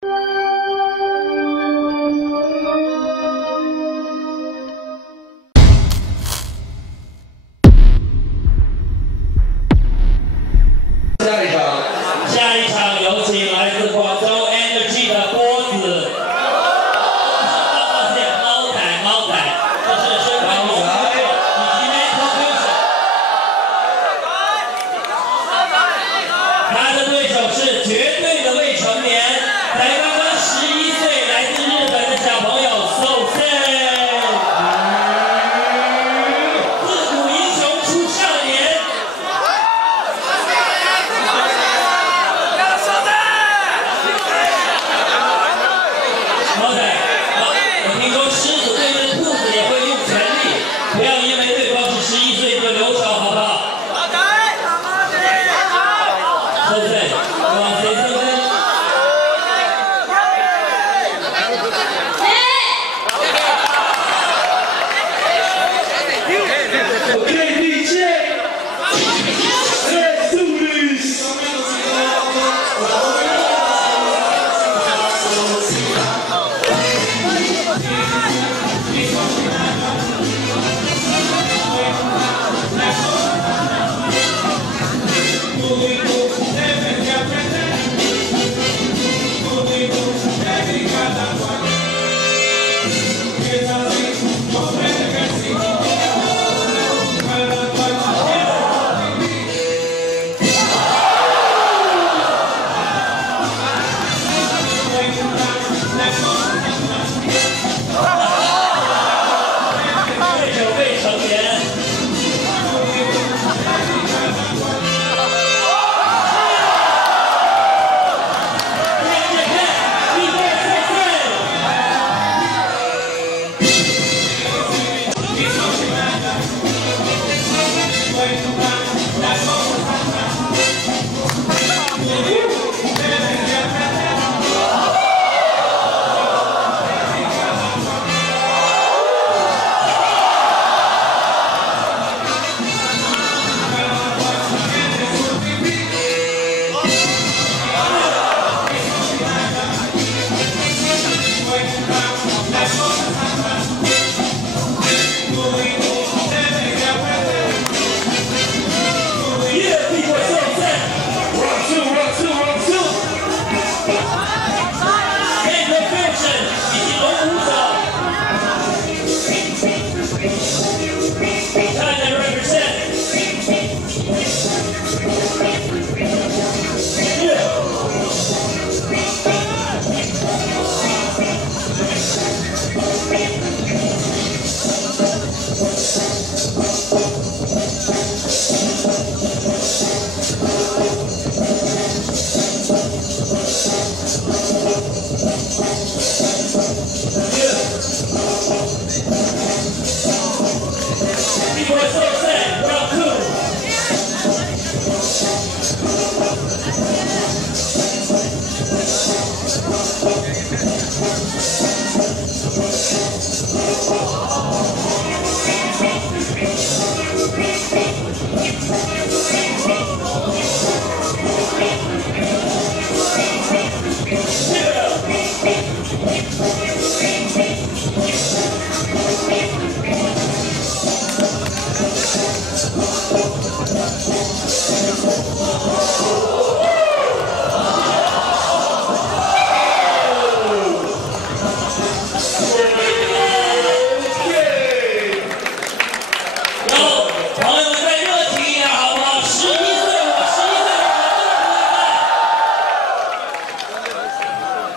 下一场有请来自广州 Energy 的波子。抱歉，猫仔，这是身份龙以及 Mental Fusion。他的对手是绝对的未成年，才刚刚11岁，来自日本的小朋友 Sosen。自古英雄出少年。 我听说狮子对着兔子也会用全力，不要因为对方是11岁就留手，好不好？好的。对不对？往谁对对？OK， 理解。Let's do this。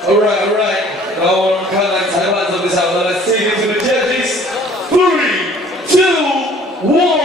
Alright. 然后我们看看裁判怎么想的。Let's take it to the judges. 3, 2, 1.